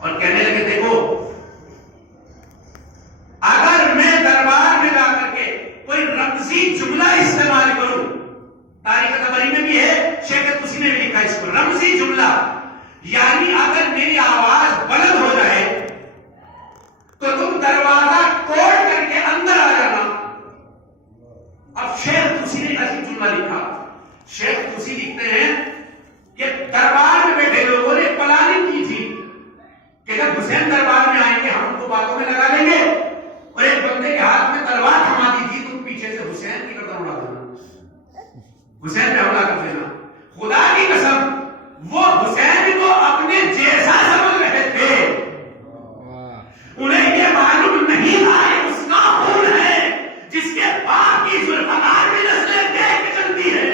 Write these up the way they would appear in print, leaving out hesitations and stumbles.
اور کہنے لگے دیکھو اگر میں دربار میں جا کر کے کوئی رمزی جملہ استعمال کروں، تاریخ طبری میں بھی ہے، شیخ طوسی نے بھی لکھا اس کو، رمزی جملہ، یعنی اگر میری آواز بلند ہو جائے تو تم دروازہ توڑ کر کے اندر آ جانا۔ اب شیخ طوسی نے عجیب جملہ لکھا، شیخ طوسی لکھتے ہیں کہ دربار میں بیٹھے لوگوں نے پلاننگ کی تھی کہ جب حسین دربار میں آئیں گے ہم ان کو باتوں میں لگا لیں گے، اور ایک بندے کے ہاتھ میں تلوار تھما دی تھی، تم پیچھے سے حسین کی گردن اڑا دینا، حسین پہ حملہ کر دینا۔ خدا کی قسم وہ حسین کو اپنے جیسا سمجھ رہے تھے، انہیں یہ معلوم نہیں تھا کہ اس کا خون ہے جس کے پاک کی ذوالفقار میں نسلیں دیکھ کے چلتی ہے۔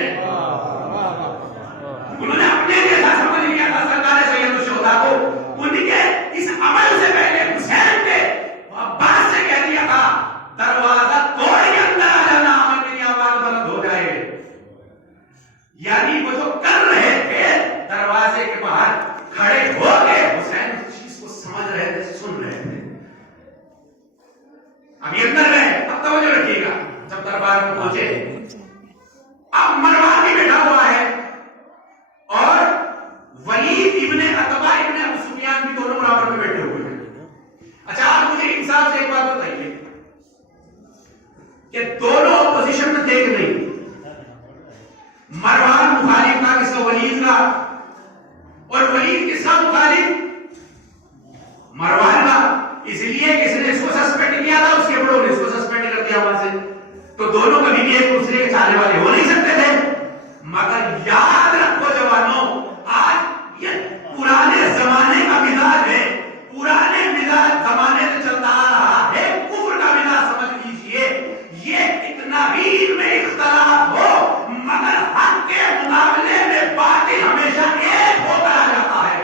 انہوں نے اپنے جیسا سمجھ لیا تھا سرکار سید الشہداء کو، ان کے اس عمل سے پہلے حسین نے عباس سے کہہ دیا تھا دروازہ توڑ کے اندر آ جانا اگر میری آواز بلند ہو جائے۔ یعنی وہ جو کر رہے تھے دروازے کے باہر کھڑے ہو کے حسین اس چیز کو سمجھ رہے تھے، سن رہے تھے۔ ابھی اندر گئے، اب توجہ رکھیے گا، جب دربار میں پہنچے اب مروان بھی بیٹھا ہوا ہے اور ولید ابن عتبہ ابن ابو سفیان بھی دونوں برابر میں بیٹھے ہوئے ہیں۔ اچھا آپ مجھے انصاف سے ایک بات بتائیے کہ دونوں اپوزیشن میں دیکھ نہیں، مروان مخالف تھا کس کا؟ ولید کا، اور ولید کس کا مخالف؟ مروان کا، اس لیے کسی نے اس کو سسپینڈ کیا تھا، اس کے بڑوں نے اس کو سسپینڈ کر دیا وہاں سے، تو دونوں کبھی بھی ایک دوسرے کے چاہنے والے ہو نہیں سکتے تھے۔ مگر یاد رکھو جوانوں، آج یہ پرانے زمانے کا مزاج ہے، پرانے مزاج زمانے سے چلتا آ رہا ہے، کفر کا مزاج سمجھ لیجئے، یہ کتنا بھی ان میں اختلاف ہو مگر حق کے مقابلے میں باطل ہمیشہ ایک ہوتا آ جاتا ہے۔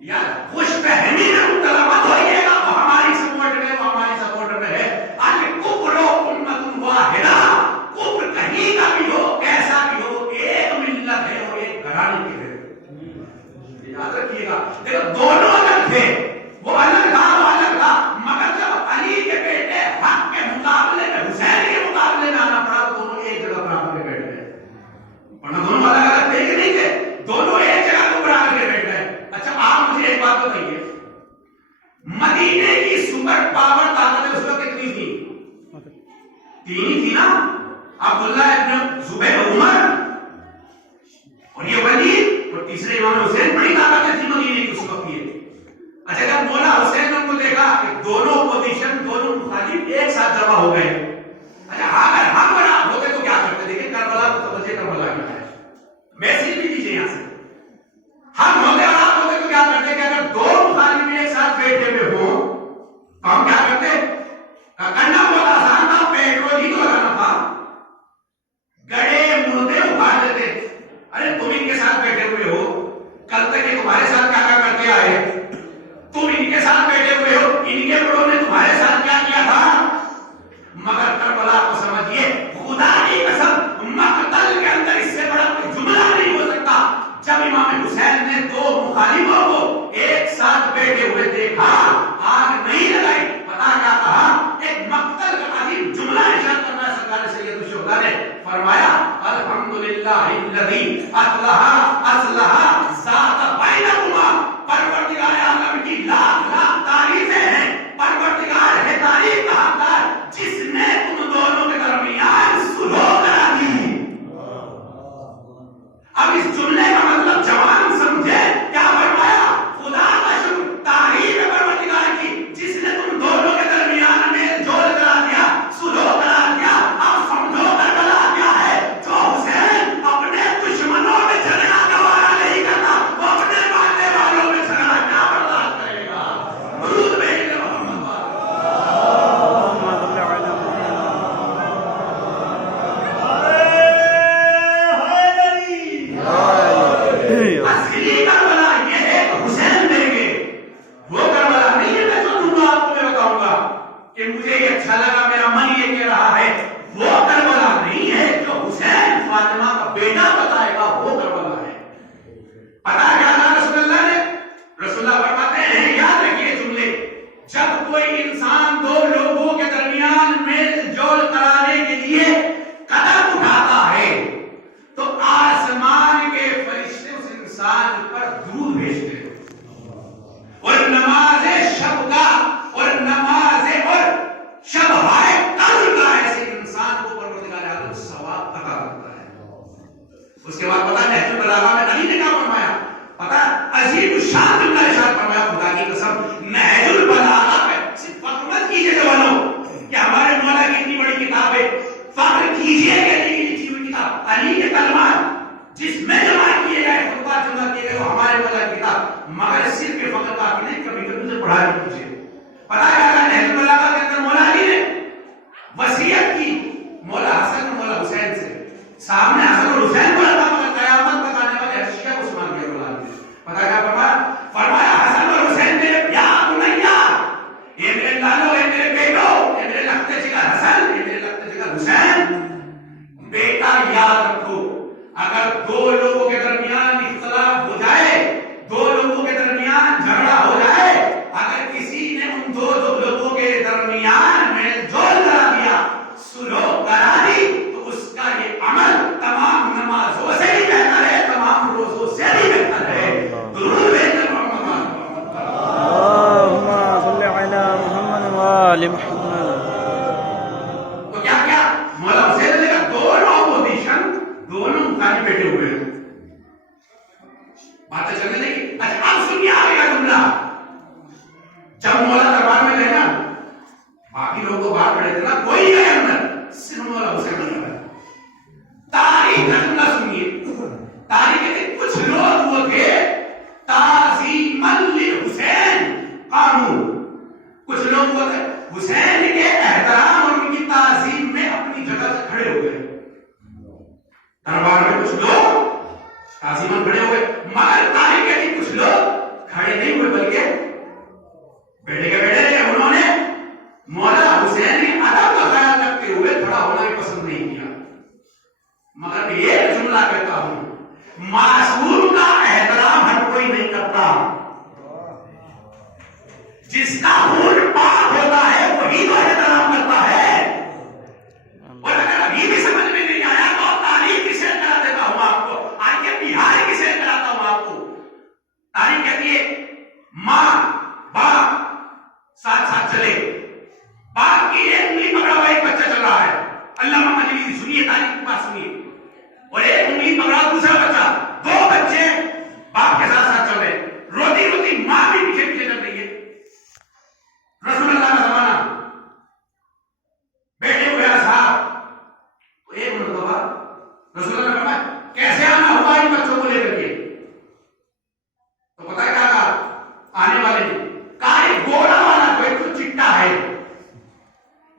یا خوش فہمی میں مبتلا مت ہوئیے گا، وہ ہماری سپورٹ میں، وہ ہماری سپورٹ میں ہے۔ آج کفر و امت واحدہ، کفر کہیں کا بھی ہو، کیسا بھی ہو، ایک ملت ہے اور ایک گھرانے کی ہے، یاد رکھیے گا۔ دیکھو دونوں الگ تھے، وہ الگ تھا، وہ الگ تھا، مگر جب علی کے بیٹے حق کے مقابلے میں حسین کے مقابلے میں آنا پڑا تو دونوں ایک جگہ پر آ کے بیٹھ گئے، ورنہ دونوں الگ الگ تھے کہ نہیں تھے، دونوں ایک جگہ پر آ کے بیٹھ گئے۔ اچھا آپ مجھے ایک بات بتائیے، مدینے کی سپر پاور طاقتیں اس وقت کتنی تھی؟ تین ہی تھی نا، عبداللہ ابن زبیر عمر اور یہ ولید اور تیسرے امام حسین، بڑی طاقتیں تھی مدینے کی اس وقت یہ۔ اچھا جب مولا حسین نے ان کو دیکھا کہ دونوں پوزیشن، دونوں مخالف ایک ساتھ جمع ہو گئے، اچھا اگر ہم بنا ہوتے تو کیا کرتے؟ دیکھیں کربلا کو توجہ کربلا کیا ہے، میسج بھی دیجیے یہاں سے، ہم ہوتے اور آپ ہوتے تو کیا کرتے کہ اگر دو مخالف ایک ساتھ بیٹھے ہوئے ہوں تو ہم کیا کرتے؟ کرنا بہت آسان تھا، پیٹرول ہی تو لگانا تھا، گڑے مردے اٹھا دیتے، ارے تم ان کے ساتھ بیٹھے ہوئے ہو، کل تک یہ تمہارے ساتھ کیا کیا کرتے آئے، تم ان کے ساتھ بیٹھے ہوئے ہو، ان کے بڑوں نے تمہارے ساتھ کیا کیا تھا۔ مگر کربلا کو سمجھیے، خدا کی قسم مقتل کے اندر اس سے بڑا کوئی جملہ نہیں ہو سکتا۔ جب امام حسین نے دو مخالفوں کو ایک ساتھ بیٹھے ہوئے دیکھا، آگ نہیں لگائی، پتا کیا کہا؟ ایک مقتل کا عظیم جملہ ارشاد کرنا ہے سرکار سید الشہداء نے، فرمایا الحمدللہ الذی اصلح ذات بینکم درود بھیجتے ہو. اور نماز شب کا اور نماز اور شب ہائے قدر کا ایسے انسان کو پروردگار عالم ثواب عطا کرتا ہے. اس کے بعد پتا نہج البلاغہ میں علی نے کیا فرمایا؟ پتا عظیم الشان جملہ ارشاد فرمایا خدا کی قسم نہج البلاغہ پہ صرف فخر مت کیجیے جوانوں کہ ہمارے مولا کی اتنی بڑی کتاب ہے. فخر کیجیے کہ علی کی لکھی ہوئی کتاب علی کے کلمات جس میں جمع کیے گئے خطبات جمع کیے گئے وہ ہمارے مولا کی کتاب. مگر صرف یہ فخر کافی نہیں, کبھی کبھی اسے پڑھا دیجیے. پتا ہے نہج البلاغہ کے اندر مولا علی نے وصیت کی مولا حسن اور مولا حسین سے. سامنے حسن اور حسین کو رکھا مگر قیامت تک آنے والے اشیاء کو سنا دیا مولا علی نے. پتا کیا فرمایا؟ فرمایا حسن اور حسین میرے پیار بنیا, یہ میرے لالو, یہ میرے بیٹو, یہ میرے لخت جگر حسن, یہ میرے لخت جگر حسین. بیٹا یاد رکھو اگر دو لوگوں کے درمیان اختلاف ہو جائے, دو لوگوں کے درمیان جھگڑا ہو جائے, اگر کسی نے ان دو لوگوں کے درمیان میل جول کرا دیا, سلو کرا دی, تو اس کا یہ عمل تمام نمازوں سے بھی بہتر ہے, تمام روزوں سے بھی بہتر ہے. درود بھیجنا اللهم صل على محمد وآل محمد. تو کیا کیا مولا حسین نے کہا دونوں اپوزیشن دونوں مخالف بیٹھے ہوئے ہیں. باتیں چلنے لگی. اچھا اب سنیے آگے کا جملہ. جب مولا دربار میں گئے نا, باقی لوگ تو باہر کھڑے تھے نا, کوئی نہیں گئے اندر, صرف مولا حسین نے گئے. تاریخ کا جملہ سنیے. تاریخ کے کچھ لوگ وہ تھے تعظیما لحسین قانون. کچھ لوگ وہ تھے حسین کے احترام اور ان کی تعظیم میں اپنی جگہ سے کھڑے ہو گئے. دربار میں کچھ لوگ تعظیماً کھڑے ہو گئے, مگر تاریخ کے کچھ لوگ کھڑے نہیں ہوئے بلکہ بیٹھے کے بیٹھے رہے. انہوں نے مولا حسین کے ادب کا خیال رکھتے ہوئے کھڑا ہونا بھی پسند نہیں کیا. مگر یہ جملہ کہتا ہوں, معصوم کا احترام ہر کوئی نہیں کرتا. جس کا خون پاک ہوتا ہے وہی تو احترام کرتا ہے. اور اگر ابھی بھی سمجھ میں نہیں آیا تو تاریخ کی سیر کرا دیتا ہوں آپ کو. آج کے بہار کی سیر کراتا ہوں آپ کو. تاریخ کہتی ہے ماں باپ ساتھ ساتھ چلے. باپ کی ایک انگلی پکڑا ہوا ایک بچہ چل رہا ہے. اللہ محمد علی سنیے, تاریخ کی بات سنیے. اور ایک انگلی پکڑا دوسرا بچہ, دو بچے باپ کے ساتھ ساتھ چل رہے. روتی روتی ماں بھی پیچھے پیچھے چل رہی ہے. رسول اللہ کا زمانہ, بیٹھے ہوئے اصحاب. تو ایک مرتبہ رسول اللہ نے فرمایا کیسے آنا ہوا ان بچوں کو لے کر کے؟ تو پتہ کیا کہا آنے والے نے؟ کہا ایک گوڑا والا کوئی تو چٹا ہے,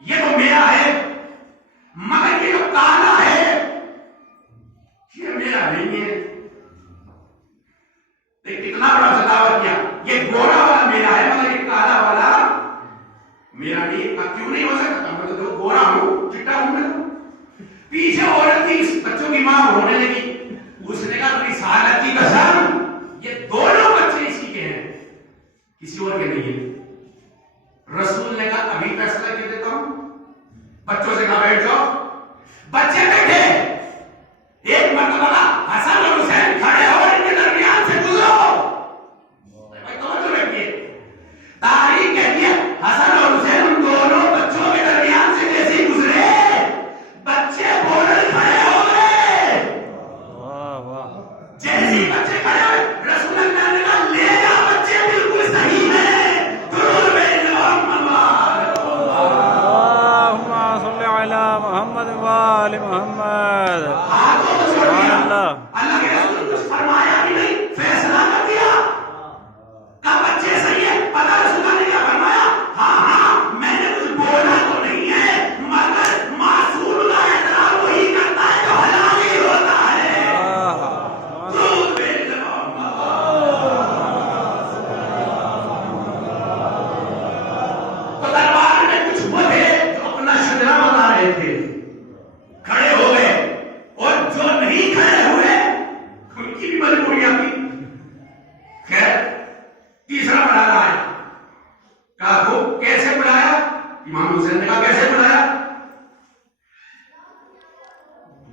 یہ تو میرا ہے, مگر یہ جو کالا ہے یہ میرا نہیں ہے. کتنا بڑا ستاوا کیا. یہ گوڑا والا میرا ہے مگر یہ کالا والا میرا نہیں. کیوں نہیں ہو سکتا؟ میں تو گوڑا ہوں, چٹا ہوں میں. پیچھے عورت کی بچوں کی ماں رونے لگی. اس نے کہا رسالت کی قسم یہ دونوں بچے اسی کے ہیں, کسی اور کے نہیں ہیں. رسول نے کہا ابھی فیصلہ کر دیتا ہوں. بچوں سے کہا بیٹھ جاؤ. بچے بیٹھے. ایک مرتبہ حسن اور حسین کھڑے ہو ان کے درمیان سے گزرو. تاریخ کہتی ہے حسن اور حسین ان دونوں بچوں کے درمیان سے جیسے ہی گزرے بچے بولنے کھڑے ہو گئے. جیسے ہی بچے کھڑے ہوئے رسول اللہ نے کہا لے جا بچے بالکل صحیح ہیں. درود بھیجو اللهم صل على محمد وآل محمد. سبحان اللہ. اللہ کے رسول نے کچھ فرمایا بھی نہیں, فیصلہ کر دیا. کہا بچے صحیح ہے. پتہ رسول اللہ نے کیا فرمایا؟ ہاں ہاں میں نے کچھ بولا تو نہیں ہے, مگر معصوم کا احترام وہی کرتا ہے جو حلال ہی ہوتا ہے. درود بھیجو تو دربار میں کچھ وہ تھے جو اپنا شجرا بتا رہے تھے, کھڑے ہو گئے. اور جو نہیں کھڑے ہوئے ان کی بھی مجبوریاں تھی. خیر تیسرا بلایا آیا. کہا وہ کیسے بلایا؟ امام حسین نے کہا کیسے بلایا؟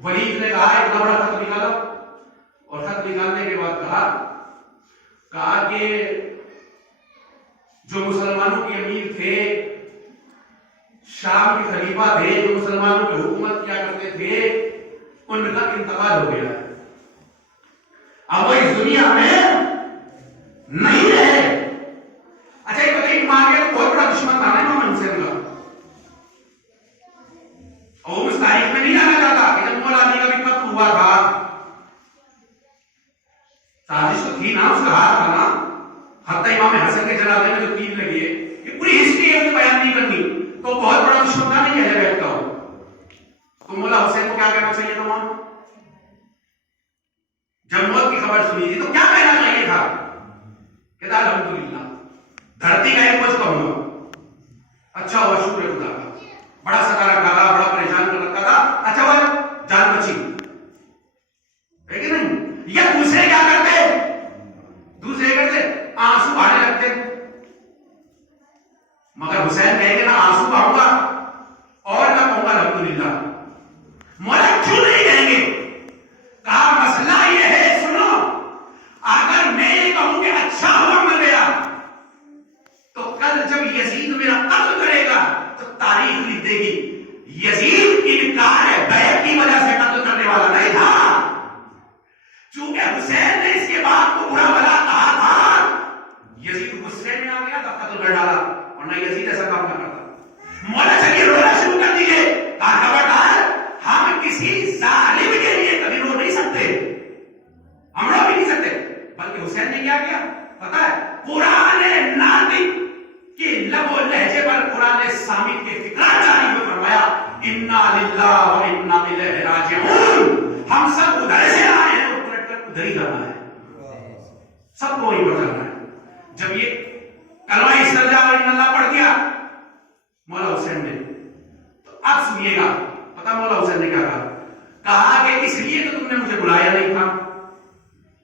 ولید نے کہا اتنا بڑا خط نکالا, اور خط نکالنے کے بعد کہا کہ جو مسلمانوں کے امیر تھے، شام کے خلیفہ تھے، جو مسلمانوں کی حکومت کیا کرتے تھے، ان کا انتقال ہو گیا ہے، اب وہ اس دنیا میں نہیں رہے۔ اچھا یہ بتائیے، معاویہ کا بہت بڑا دشمن تھا نا امام حسین کا، اور اس تاریخ میں نہیں آنا چاہتا کہ جب مولا علی کا بھی قتل ہوا تھا، سازش تو تھی نا، اس کا ہاتھ تھا نا، حتی امام حسن کے جنازے میں جو تیر لگی ہے، یہ پوری ہسٹری ہے، بیان نہیں کرنی، تو بہت بڑا دشمن تھا نہیں اہل بیت کا ہو، تو مولا حسین کو کیا کہنا چاہیے تھا وہاں؟ جب موت کی خبر سنی تھی تو کیا کہنا چاہیے تھا؟ کہتا الحمدللہ، دھرتی کا ایک بچ کہوں گا، اچھا ہوا، شکر خدا کا، بڑا ستارہ کھالا، بڑا پریشان کر رکھا تھا، اچھا ہوا جان بچی ہے کہ نہیں؟ یا دوسرے کیا کرتے؟ دوسرے کرتے آنسو بہانے لگتے، مگر حسین کہیں گے نا آنسو بہاؤں گا اور نہ کہوں گا الحمدللہ۔ مولا کیوں نہیں کہیں گے؟ کہا مسئلہ یہ ہے، سنو، اگر میں یہ کہوں کہ اچھا ہوا مر گیا، تو کل جب یزید میرا قتل کرے گا تو تاریخ لکھ دے گی یزید انکار بیعت کی وجہ سے قتل کرنے والا نہیں تھا، چونکہ حسین نے اس کے بعد کو برا بلا کہا تھا، یزید غصے میں آ گیا تو قتل کر ڈالا، ورنہ یزید ایسا کام نہ کرتا۔ مولا چلیے رونا شروع کر دیجئے، کہا خبردار، ہم کسی ظالم کے لیے کبھی رو نہیں سکتے، ہم رو بھی نہیں سکتے، بلکہ حسین نے کیا کیا پتا ہے؟ قرآن ناطق کے لب و لہجے پر قرآن صامت کے فقرات جاری میں فرمایا انا للہ و انا الیہ راجعون، ہم سب ادھر سے آئے ہیں اور پلٹ کر ادھر ہی جانا ہے، سب کو وہیں پر جانا ہے۔ جب یہ کلمہ استرجاع و ان اللہ پڑھ دیا مولا حسین نے، تو اب سنیے گا پتا مولا حسین نے کیا کہا؟ کہا کہ اس لیے تو تم نے مجھے بلایا نہیں تھا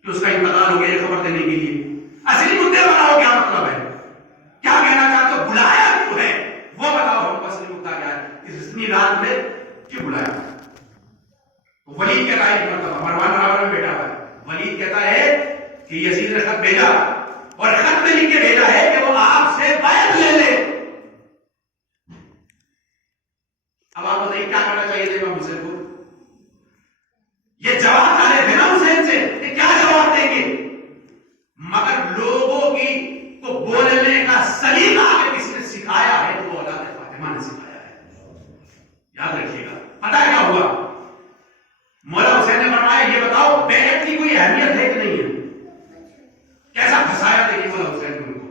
کہ اس کا انتقال ہو گیا یہ خبر دینے کے لیے، اصلی مدعے بتاؤ کیا مطلب ہے، کیا کہنا چاہتے ہو، بلایا کیوں ہے وہ بتاؤ ہم کو، اصلی مدعا کیا ہے، اس اتنی رات میں کیوں بلایا؟ ولید کہتا ہے مروان برابر میں بیٹھا ہوا ہے، ولید کہتا ہے کہ یزید نے خط بھیجا اور خط میں لکھ کے بھیجا ہے کہ وہ آپ سے بیعت لے لے۔ اب آپ بتائیے کیا کرنا چاہیے تھا امام حسین کو؟ یہ جواب آ رہے تھے نا حسین سے، یہ کیا جواب دیں گے؟ مگر لوگوں کی کو بولنے کا سلیقہ اگر کسی نے سکھایا ہے تو وہ اولاد فاطمہ نے سکھایا ہے، یاد رکھیے گا۔ پتہ کیا ہوا؟ مولا حسین نے فرمایا یہ بتاؤ بیعت کی کوئی اہمیت ہے کہ نہیں ہے؟ کیسا پھنسایا تھا مولا حسین نے ان کو،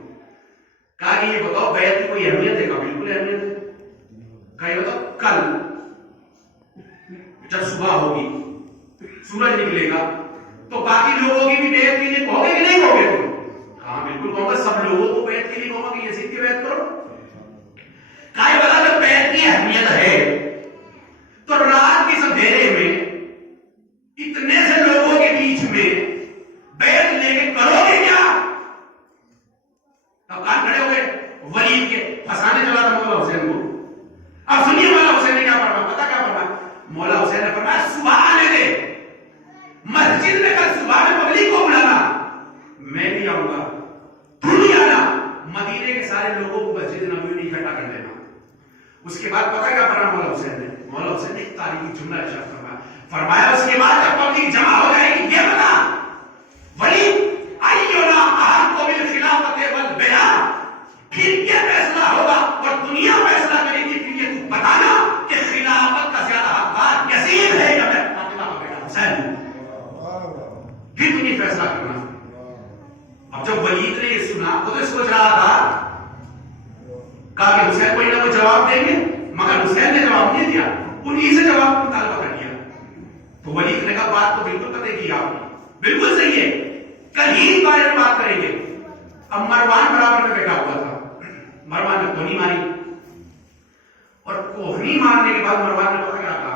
کہا کہ یہ بتاؤ بیعت کی کوئی اہمیت ہے؟ کہا بالکل اہمیت ہے۔ کہا یہ بتاؤ کل جب صبح ہوگی سورج نکلے گا تو باقی لوگوں کی بھی بیعت کے لیے کہو گے کہ نہیں کہو گے تم؟ ہاں بالکل کہوں گا، سب لوگوں کو بیعت کے لیے کہوں گا کہ یزید کی بیعت کرو۔ کہا یہ بتا جب بیعت کی اہمیت ہے تو رات کے اندھیرے میں اتنے سے لوگوں کے بیچ میں بیعت لے کے کرو گے کیا؟ تب کان کھڑے ہوئے ولید کے پھنسانے چلا تھا مولا حسین کو۔ اب سنیے مولا حسین نے کیا فرمایا، پتا کیا فرمایا؟ مولا حسین نے فرمایا صبح آنے دے، مسجد میں کل صبح میں پبلک کو بلانا، میں بھی آؤں گا، تو بھی آنا، مدینے کے سارے لوگوں کو مسجد نبوی میں اکٹھا کر دینا۔ اس کے بعد پتا کیا فرمایا مولا حسین نے؟ مولا حسین نے ایک تاریخی جملہ ارشاد فرمایا اس کے بعد جب پبلک جمع ہو جائے گی یہ بتا ولید ایونا احق بالخلافت والبیعۃ، پھر یہ فیصلہ ہوگا اور دنیا فیصلہ کرے گی، پھر یہ تو بتانا کہ خلافت کا زیادہ حقدار یزید ہے یا میں فاطمہ کا بیٹا حسین، پھر تم یہ فیصلہ کرنا۔ اب جب ولید نے یہ سنا تو سوچ رہا تھا، کہا کہ حسین کوئی نہ کوئی جواب دیں گے، مگر حسین نے جواب نہیں دیا، انہی سے جواب مطالبہ کر دیا۔ تو ولید نے کہا بات تو بالکل پتے کی آپ نے، بالکل صحیح ہے، کل ہی اس بارے میں بات کریں گے۔ اب مروان برابر میں بیٹھا ہوا تھا، مروان نے کوہنی ماری، اور کوہنی مارنے کے بعد مروان نے پتا کیا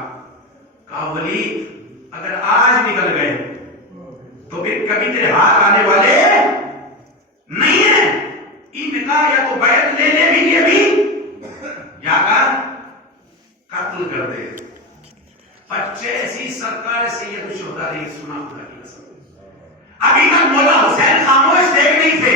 کہا ولید اگر آج نکل گئے تو پھر کبھی تیرے ہاتھ آنے والے نہیں ہیں، ان کا یا تو بیعت لے لے بھی یہ بھی یا قتل کر دے۔ 85 سرکار سید الشہداء نے سنا خدا کی قسم، ابھی تک مولا حسین خاموش دیکھ نہیں تھے،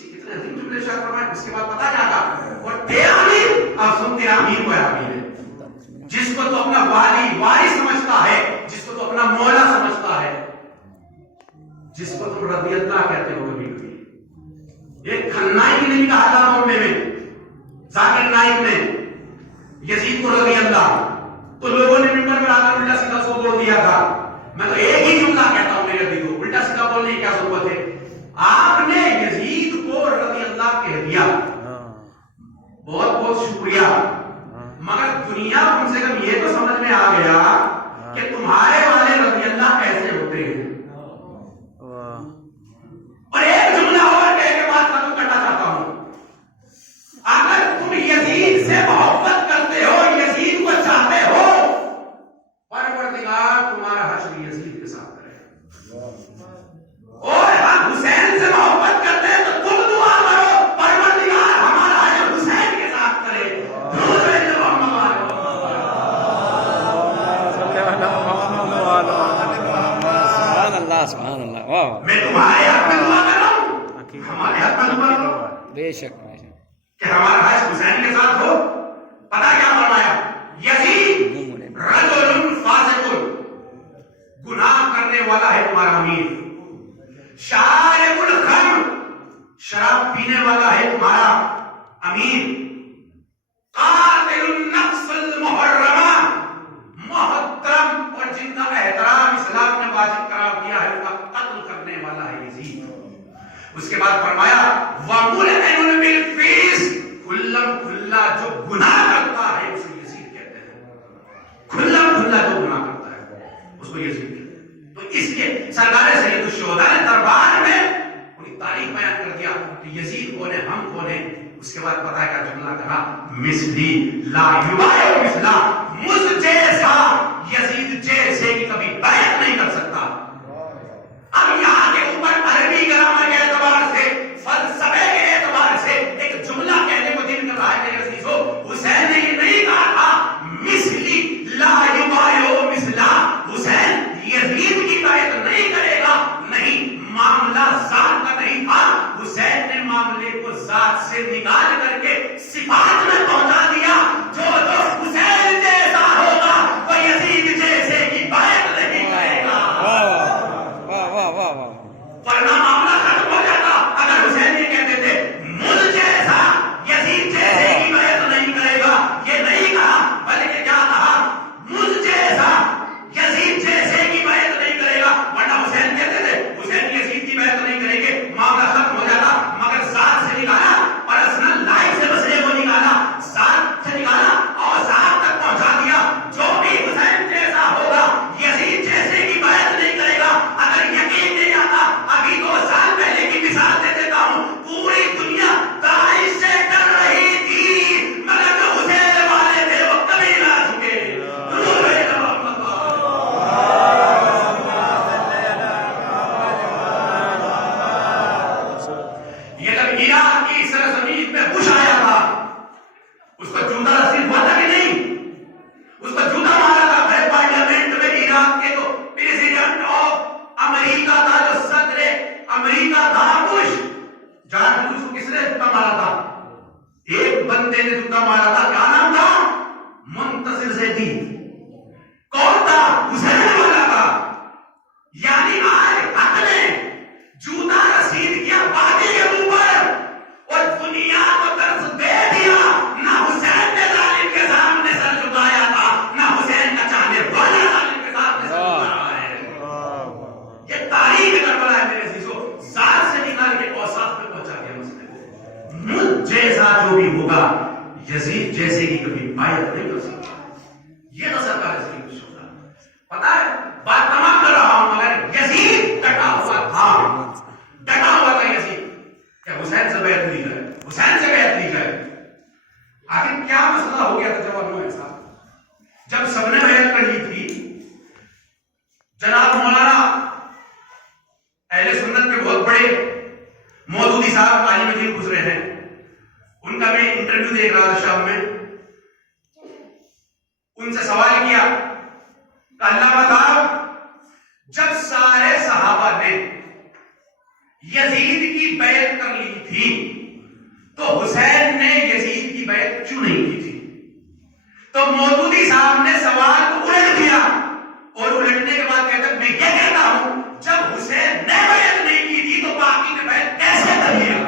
کتنے عظیم جملے ارشاد فرمائے. اس کے بعد پتا کیا کہا؟ اور تیرا امیر، اب سن تیرا امیر کو امیر ہے، جس کو تو اپنا والی سمجھتا ہے، جس کو تو اپنا مولا سمجھتا ہے، جس کو تم رضی اللہ کہتے ہو. کبھی کبھی ایک کھنائی کی نہیں کہا تھا بامبے میں ذاکر نائک نے یزید کو رضی اللہ، تو لوگوں نے ممبر پر آ کر الٹا سیدھا سو بول دیا تھا. میں تو ایک ہی جملہ کہتا ہوں میرے دیکھو، الٹا سیدھا بولنے کی کیا ضرورت ہے؟ آپ نے یزید کو رضی اللہ کہہ دیا، بہت بہت شکریہ، مگر دنیا کم سے کم یہ تو سمجھ میں آ گیا کہ تمہارے والے رضی اللہ کیسے ہوتے ہیں. اور ایک جملہ اور کہہ کے بات ختم کرنا چاہتا ہوں. اگر تم یزید سے محبت کرتے ہو، یزید کو چاہتے ہو، پروردگار تمہارا حشر یزید کے ساتھ کرے. اور ہم حسین سے محبت کرتے ہیں تو تم دعا کرو پروردگار ہمارا حشر حسین کے ساتھ کرے. سبحان اللہ. واہ، میں تمہارے حق میں دعا کر رہا ہوں، ہمارے حق میں دعا کرو بے شک کہ ہمارا حشر حسین کے ساتھ ہو. پتا کیا فرمایا؟ یزید رجل فاسق، گناہ کرنے والا ہے تمہارا امیر. شارب الخمر، شراب پینے والا ہے تمہارا امیر. قاتل النفس المحرمہ، محترم اور جن کا احترام اسلام نے واجب قرار دیا ہے ان کا قتل کرنے والا ہے یزید. اس کے بعد فرمایا وَمُلْعِنٌ بِالْفِسْقِ، کھلم کھلا جو گناہ کرتا ہے اسے یزید کہتے ہیں. کھلم کھلا جو گناہ کرتا ہے اس کو یزید کہتے ہیں. تو اس لیے سرکار سید الشہداء نے دربار میں پوری تاریخ بیان کر دیا کہ یزید کون ہے، ہم کون ہیں. اس کے بعد پتا کیا جملہ کہا؟ مثلی لا یبایع مثلا، مجھ جیسا یزید جیسے کی کبھی بیعت نہیں کر سکتا. اب یہاں کے اوپر عربی گرامر کے اعتبار سے، فلسفے کے اعتبار سے ایک جملہ کہنے کو دل کر رہا ہے میرے عزیزو. حسین نے یہ نہیں کہا تھا مثلی لا یبایع مثلا، حسین یزید کی بیعت نہیں کرے گا. نہیں، معاملہ ذات کا نہیں تھا. حسین نے معاملے کو ذات سے نکال کر کے صفات میں پہنچا دیا. جو حسین جیسا ہوگا وہ یزید جیسے کی بیعت نہیں کرے گا. ورنہ معاملہ ختم ہو جاتا اگر حسین یہ کہتے تھے مجھ جیسا یزید جیسے کی بیعت نہیں کرے گا. یہ نہیں کہا، بلکہ کیا کہا؟ مجھ جیسا یزید جیسے کی بیعت نہیں کرے گا. ورنہ حسین کہتے تھے حسین یزید کی بیعت نہیں کریں گے، معاملہ ختم ہو جاتا. مگر ذات سے نکالا، پرسنل لائف سے مسئلے کو نکالا، ذات سے نکالا اور ذات تک پہنچا دیا. جو بھی حسین جیسا ہوگا یزید جیسے کی بیعت نہیں کرے گا. اگر یقین نہیں آتا، ابھی 2 سال پہلے کی مثال دے دیتا ہوں. پوری دنیا داعش سے ڈر رہی تھی، مگر جو حسین والے تھے وہ کبھی نہ جھکے. یہ جب عراق کی سرزمین میں بش آیا تھا، اس کو جوتا نصیب ہوا تھا کہ نہیں؟ اس کو جوتا مارا تھا. بھائی پارلیمنٹ میں عراق کے تو پریزیڈنٹ آف امریکہ تھا، جو صدر امریکہ تھا بش. جان بوجھ کو کس نے جوتا مارا تھا؟ ایک بندے نے جوتا مارا تھا. کیا نام تھا؟ منتصر زیدی. کون تھا؟ حسین والا تھا. یعنی آج حق نے جوتا رسید کیا وادی کے اوپر اور دنیا کو درس دے دیا. نہ حسین نے ظالم کے سامنے سر جھکایا تھا، نہ حسین کا چاہنے والا ظالم کے سامنے سر جھکایا ہے. یہ تاریخ کربلا ہے میرے عزیزو. ذات سے نکال کے اوصاف پہ پہنچا دیا مسئلے کو. مجھ جیسا جو بھی ہوگا یزید جیسے کی کبھی بیعت نہیں کر سکتا. یہ تو سرکار سید الشہداء. پتا ہے بات تمام کر رہا ہوں، مگر یزید ڈٹا ہوا تھا یزید کہ حسین سے بیعت نہیں کرے، حسین سے بیعت نہیں کرے. آخر کیا مسئلہ ہو گیا تھا جواب میں ایسا؟ جب سب نے بیعت کر لی تھی، جناب مولانا اہل سنت کے بہت بڑے مودودی صاحب عالم دین گزرے ہیں، ان کا میں انٹرویو دیکھ رہا تھا شام میں. ان سے سوال کیا کہ علامہ صاحب، جب سارے صحابہ نے یزید کی بیعت کر لی تھی تو حسین نے یزید کی بیعت کیوں نہیں کی تھی؟ تو مودودی صاحب نے سوال کو الٹ دیا اور الٹنے کے بعد کہتا میں یہ کہتا ہوں جب حسین نے بیعت نہیں کی تھی تو باقی نے بیعت کیسے کر لیا؟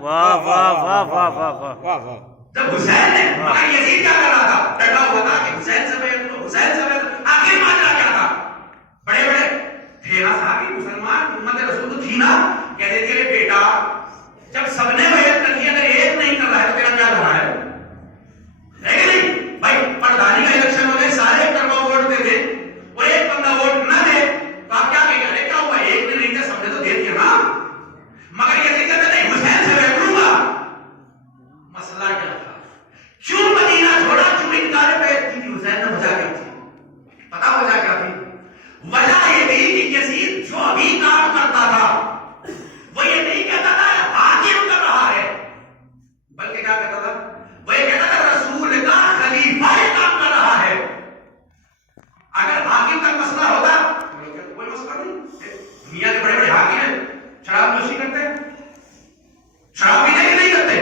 واہ واہ واہ واہ واہ واہ. جب حسین نے مگر یزید کیا کر رہا تھا؟ ڈٹا ہوا تھا کہ حسین سے بیعت کرو، حسین سے بیعت کرو. آخر ماجرا کیا تھا؟ بڑے بڑے تھے نا صحابی مسلمان، امت رسول تو تھی نا. کہتے تھے بیٹا جب سب نے بیعت کر لی اگر ایک نہیں کر رہا ہے تو تیرا کیا رہا ہے؟ ہے کہ نہیں بھائی؟ پردھانی کا الیکشن ہو گئے، سارے ایک طرفہ ووٹ دے دے اور ایک بندہ ووٹ نہ دے تو آپ کیا کہیں گے؟ کیا ہوا ایک نے نہیں دیا سب نے تو دے دیا نا. مگر یہ دیکھتے نہیں حسین سے بیعت کروں گا. مسئلہ کیا تھا؟ کیوں مدینہ چھوڑا؟ کیوں انکار بیعت کی تھی حسین نے؟ وجہ کیا تھی؟ پتا وجہ کیا تھی؟ وجہ یہ تھی کہ یزید جو ابھی کام کرتا تھا وہ یہ نہیں کہتا تھا حاکم کر رہا ہے، بلکہ کیا کہتا تھا؟ وہ یہ کہتا تھا رسول کا خلیفہ کام کر رہا ہے. اگر حاکم کا مسئلہ ہوتا کوئی مسئلہ نہیں. دنیا کے بڑے بڑے حاکم ہیں، شراب نوشی کرتے ہیں، شراب پیتے کہ نہیں کرتے،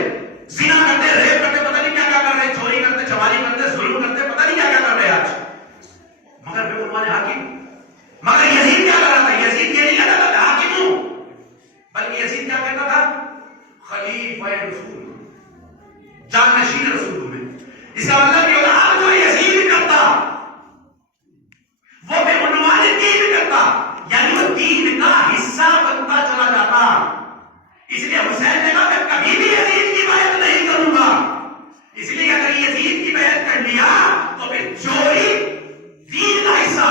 زنا کرتے، ریپ کرتے، پتہ نہیں کیا کیا کر رہے، چوری کرتے، چماری کرتے، ظلم کرتے، پتہ نہیں کیا کیا کر رہے آج. مگر بے عنوان حاکم. مگر یزید کیا کر رہا تھا؟ یزید یہ نہیں کہتا تھا کہ حاکم ہوں، بلکہ یزید کیا کہتا تھا؟ خلیفہ رسول، جانشین رسول میں. اس کا مطلب یہ ہوتا اب جو یزید کرتا وہ بے عنوان دین کرتا، یعنی وہ دین کا حصہ بنتا چلا جاتا. اس لیے حسین نے کہا میں کبھی بھی یزید کی بیعت نہیں کروں گا. اس لیے اگر یزید کی بیعت کر لیا تو پھر چوری دین کا حصہ،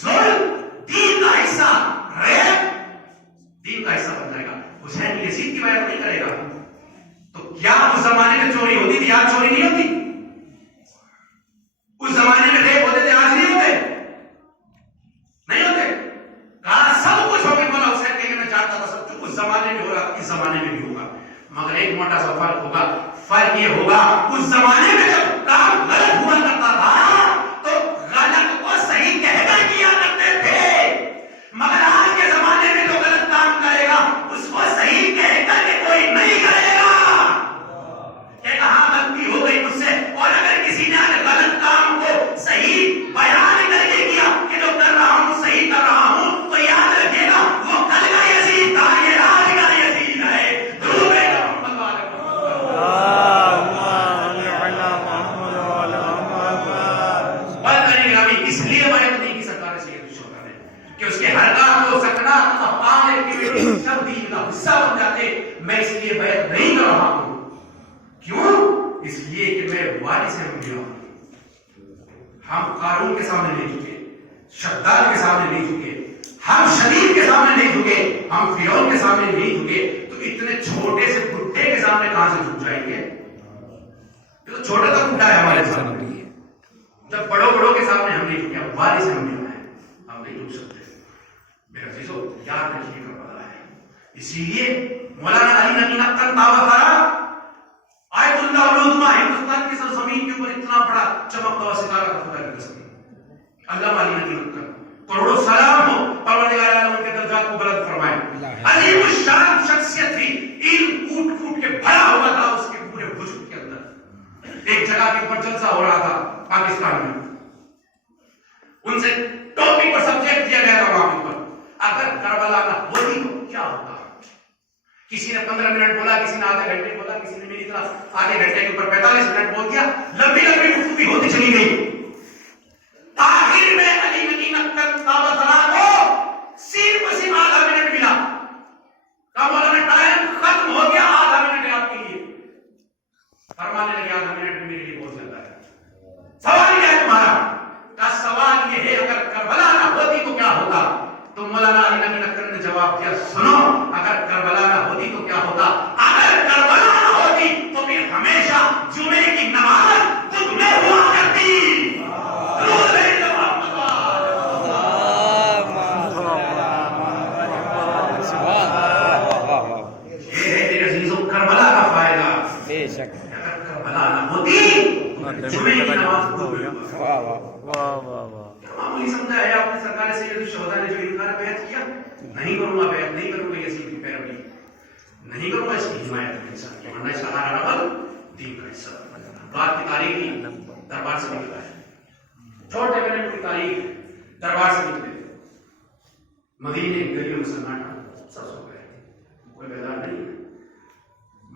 ظلم دین کا حصہ، ریپ دین کا حصہ بن جائے گا. حسین یزید کی بیعت نہیں کرے گا تو کیا اس زمانے میں چوری ہوتی تھی؟ آج چوری نہیں ہوتی. اس زمانے میں ریپ ہوتے تھے، آج نہیں ہوتے. نہیں ہوتے. کہا سب کچھ ہو گیا. مولا حسین کہنے میں چاہتا تھا سب کچھ اس زمانے میں ہو رہا اس زمانے میں بھی ہوگا. مگر ایک موٹا سا فرق ہوگا. فرق یہ ہوگا اس زمانے میں جب کام غلط ہوا کرتا تھا تو غلط کو صحیح کہہ کر کیا کرتے تھے. مگر آج کے زمانے میں جو غلط کام کرے گا اس کو صحیح کہہ کر کے کوئی نہیں کرے گا. کہ ہاں غلطی ہو گئی مجھ سے. اور اگر کسی نے غلط کام کو صحیح بیان کر کے کیا کہ جو کر رہا ہوں صحیح کر رہا ہوں تو یاد رکھے گا وہ کل کا یزید تھا، یہ آج کا یزید ہے. درود محمد والے اس لیے بیعت نہیں کی سرکار سے کہ اس کے ہر کام کو سکنا افعال ایکٹیویٹی سب دین کا حصہ بن جاتے. میں اس لیے بیعت نہیں کر رہا ہوں. کیوں؟ اس لیے کہ میں وارث سے ہوں گیا. ہم قارون کے سامنے نہیں جھکے، شداد کے سامنے نہیں جھکے، ہم شدید کے سامنے نہیں جھکے، ہم فرعون کے سامنے نہیں جھکے. تو اتنے چھوٹے سے بڈھے کے سامنے کہاں سے جھک جائیں گے؟ یہ تو چھوٹا سا بڈھا ہے ہمارے سامنے. جب بڑوں بڑوں کے سامنے ہم نہیں جھکے، وارث سے ہم نہیں ہیں، ہم نہیں جھک سکتے. میرا عزیزو یاد رکھیے کربلا ہے. اسی لیے مولانا علی نقی نقل تاوخارا آیت اللہ العظمیٰ ہندوستان کی سرزمین کے اوپر اتنا بڑا چمکتا ہوا ستارہ کا خدا کی قسم. علامہ علی نقی نقل کروڑوں سلام ہو پروردگار عالم ان کے درجات کو بلند فرمائے. عظیم الشان شخصیت تھی، علم کوٹ کوٹ کے بھرا ہوا تھا اس کے پورے وجود کے اندر. ایک جگہ کے اوپر جلسہ ہو رہا تھا پاکستان میں. ان سے ٹاپک اور سبجیکٹ دیا گیا تھا وہاں پر اگر کربلا نہ ہوتی تو کیا ہوتا. کسی نے 15 منٹ بولا، کسی نے آدھے گھنٹے بولا، کسی نے میری طرح آدھے گھنٹے کے اوپر 45 منٹ بول دیا. لمبی لمبی گفتگو ہوتی چلی گئی. آخر میں علی نقی نقل تاوخارا کو صرف آدھا منٹ ملا. کہا مولانا ٹائم ختم ہو گیا، آدھا منٹ ہے آپ کے لیے. فرمانے لگے آدھا منٹ میرے لیے بہت زیادہ ہے. سوال کیا ہے تمہارا؟ کا سوال یہ ہے اگر کربلا نہ ہوتی تو کیا ہوتا. تو مولانا علی نقی نقل نے جواب دیا سنو اگر کربلا نہ ہوتی تو کیا ہوتا. اگر کربلا نہ ہوتی تو پھر ہمیشہ جمعے کی نماز خود میں ہوا کرتی. کربلا کا فائدہ اگر کربلا نہ ہوتی جمعے کی نماز خود میں ہوا. معمولی سمجھا ہے آپ نے سرکار سید الشہداء نے جو انکار بیعت کیا نہیں کروں گا بیعت، نہیں کروں گا یزید کی پیروی، نہیں کروں گا اس کی حمایت میں انسان کی، ورنہ سہارا ربل دین کا حصہ۔ بات کی تاریخی دربار سے نکلا ہے، چھوٹے منٹ کی تاریخ دربار سے نکلے، مدینے کی گلیوں میں سناٹا، سب سو گئے، کوئی بیدار نہیں ہے،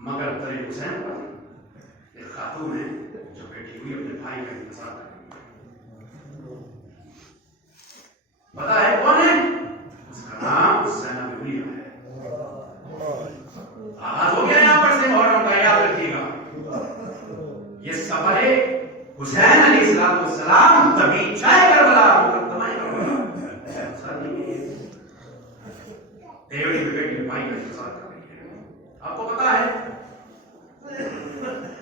مگر طریق حسین پر ایک خاتون ہے جو بیٹھی ہوئی اپنے بھائی کا انتظار کر رہی ہے۔ پتا ہے کون ہے؟ اس کا نام زینب بن ہے۔ آغاز ہو گیا یہاں پر سے محرم کا، یاد رکھیے گا یہ سفر حسین علیہ السلام تبھی چاہے کربلا مقدمہ دیوڑی میں بیٹی بھائی کا انتظار کر رہی ہے۔ آپ کو پتا ہے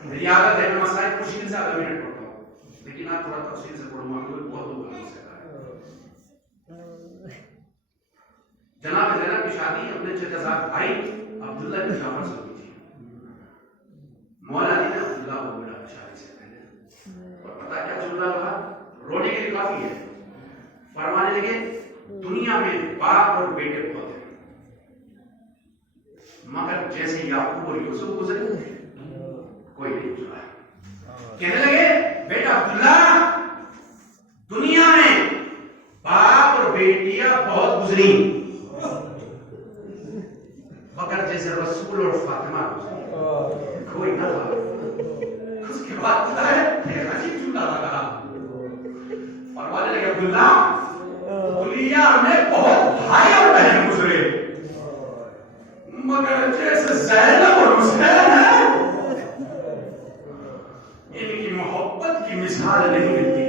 میری عادت ہے میں مسائل مشکل سے آدھا منٹ پڑھتا ہوں، لیکن آپ تھوڑا تفصیل سے پڑھوں گا کیونکہ بہت لوگ ہیں۔ جناب زینب کی شادی اپنے چچا بھائی عبداللہ بن جعفر سے ہوئی تھی۔ مولا علی نے عبداللہ کو بولا شادی سے پہلے، اور پتا کیا چل رہا تھا؟ رونے کے لیے کافی ہے۔ فرمانے لگے دنیا میں باپ اور بیٹے بہت ہیں، مگر جیسے یعقوب اور یوسف گزرے کوئی نہیں گزرا۔ کہنے لگے بیٹا عبداللہ دنیا میں باپ اور بیٹیاں بہت گزری، مگر جیسے رسول اور فاطمہ گزری کوئی نہ تھا۔ اس کے بعد پتا ہے پھر عجیب جملہ لگا، فرمانے لگے عبداللہ دنیا میں بہت بھائی اور بہن گزرے، مگر جیسے زینب اور حسین ہیں ان کی محبت کی مثال نہیں ملتی۔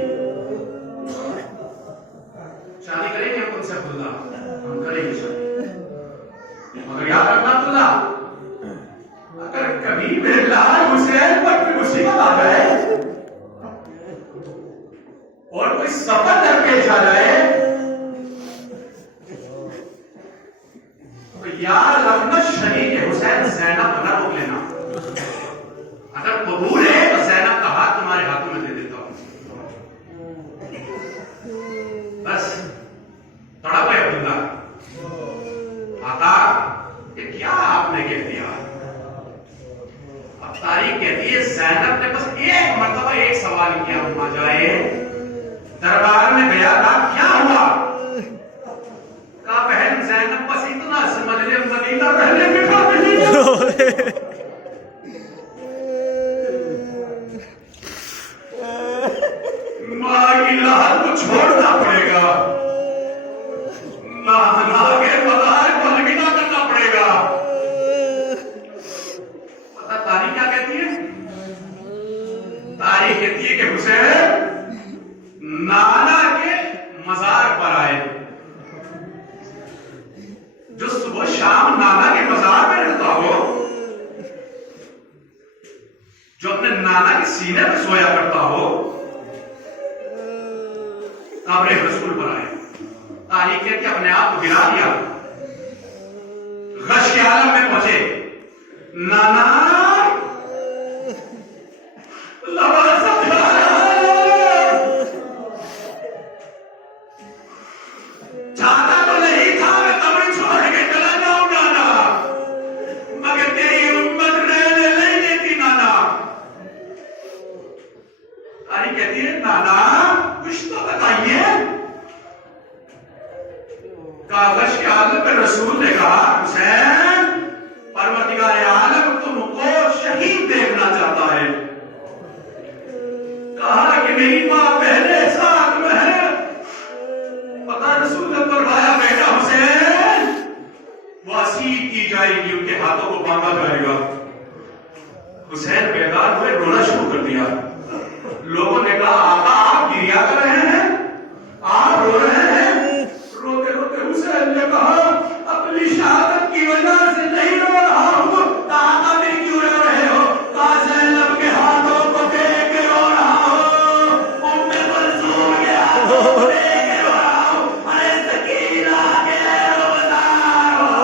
شادی کریں گے ہم ان سے عبداللہ، ہم کریں گے شادی، مگر یاد رکھنا عبداللہ اگر کبھی میرے لال حسین پر کوئی مصیبت آ جائے اور کوئی سفر درپیش آ جائے تو یاد رکھنا شریک حسین زینب نہ روک لینا، اگر قبول ہے تو زینب کا ہاتھ تمہارے ہاتھوں میں دے دیتا ہوں۔ بس تڑپ ہے عبداللہ، آقا یہ کیا آپ نے کہہ دیا؟ اب تاریخ کہتی ہے زینب نے بس ایک مرتبہ ایک سوال کیا، اما جائے دربار میں گیا تھا کیا ہوا؟ کہا بہن زینب بس اتنا سمجھ لے مدینہ پہلے بٹھا نہیں، ماں کی لہر کو چھوڑنا پڑے گا، نہ کے مزار کو الوداع کرنا پڑے گا۔ پتہ تاریخ کیا کہتی ہے؟ تاریخ کہتی ہے کہ حسین نانا کے مزار پر آئے، جو صبح شام نانا کے مزار میں رہتا ہو، جو اپنے نانا کے سینے پہ سویا کرتا ہو، قبر رسول پر آئے۔ تاریخ کہتی اپنے آپ کو گرا دیا، غش کے عالم میں پہنچے، نانا چاہتا تو نہیں تھا میں تمہیں چھوڑ کے چلا جاؤں نانا، مگر تیری امت رہنے نہیں دیتی نانا۔ تاریخ کہتی ہے نانا کچھ تو بتائیے۔ کاغذ کے عالم پہ رسول نے کہا حسین پروردگار عالم تم کو شہید دیکھنا چاہتا ہے۔ کہا کہ میری ماں پہلے ساتھ میں ہے۔ پتہ رسول نے فرمایا بیٹا حسین واسیع کی جائے گی، ان کے ہاتھوں کو باندھا جائے گا۔ حسین بیدار ہوئے، رونا شروع کر دیا۔ لوگوں نے کہا آقا آپ گریا کر رہے ہیں، آپ رو رہے ہیں۔ روتے روتے حسین نے کہا اپنی شہادت کی وجہ سے نہیں رو رہا ہوں، آقا میں کیوں رو رہے ہو؟ کہا زینب کے ہاتھوں کو دیکھ کے رو رہا ہوں، ام کلثوم کے ہاتھوں کو دیکھ کے رو رہا ہوں، ارے سکینہ کے روزگار ہو۔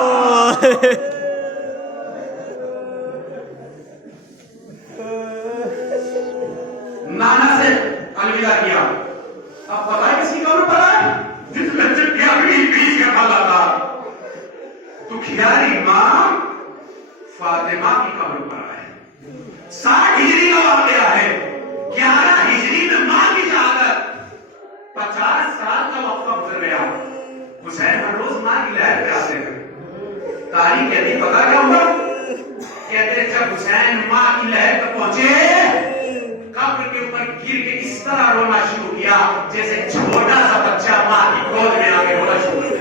نانا سے الوداع کیا۔ اب پتہ ہے کسی قبر پر ہے جس میں چٹیا بیچ بیچ کے کھاتا تھا، دکھیار امام فاطمہ کی قبر پر آئے. 60 ہجری کا واقعہ ہے. 11 ہجری میں ماں کی شہادت. 50 سال کا وقفہ گزر گیا. حسین ہر روز ماں کی لہر پہ آتے ہیں. تاریخ کہتی پتا کیا ہوا؟ کہتے جب حسین ماں کی لہر تک پہنچے قبر کے اوپر گر کے اس طرح رونا شروع کیا جیسے چھوٹا سا بچہ ماں کی گود میں آ کے رونا شروع کیا.